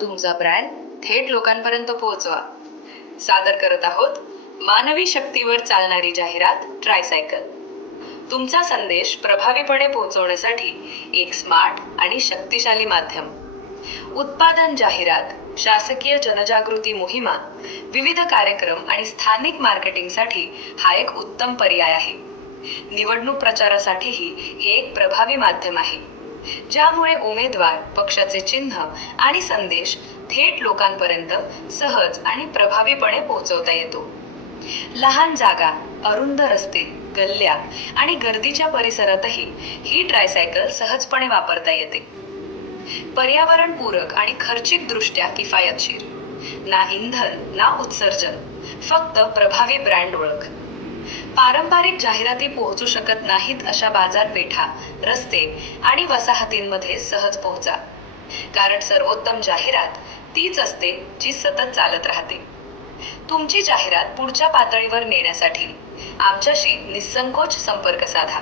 तुमचा ब्रँड थेट लोकांपर्यंत पोहोचवा. सादर करत आहोत मानवी शक्तीवर चालणारी जाहिरात ट्रायसायकल तुमचा संदेश प्रभावीपणे पोहोचवण्यासाठी एक स्मार्ट आणि शक्तिशाली माध्यम. उत्पादन जाहिरात शासकीय जनजागृती मोहिमा विविध कार्यक्रम आणि स्थानिक मार्केटिंगसाठी हा एक उत्तम पर्याय आहे. निवडणूक प्रचारासाठीही हे एक प्रभावी माध्यम आहे. ज्यामुळे उमेदवार पक्षाचे चिन्ह आणि संदेश थेट लोकांपर्यंत सहज आणि प्रभावीपणे पोहोचवता येतो. लहान जागा अरुंद रस्ते गल्ल्या आणि गर्दीच्या परिसरातही ही ट्रायसायकल सहजपणे वापरता येते. पर्यावरणपूरक आणि खर्चिक दृष्ट्या किफायतशीर. ना इंधन ना उत्सर्जन. फक्त प्रभावी ब्रँड ओळख. पारंपरिक जाहिराती पोहोचू शकत नाहीत अशा बाजारपेठा रस्ते आणि वसाहतींमध्ये सहज पोहोचा. कारण सर्वोत्तम जाहिरात तीच असते जी सतत चालत राहते. तुमची जाहिरात पुढच्या पातळीवर नेण्यासाठी आमच्याशी निसंकोच संपर्क साधा.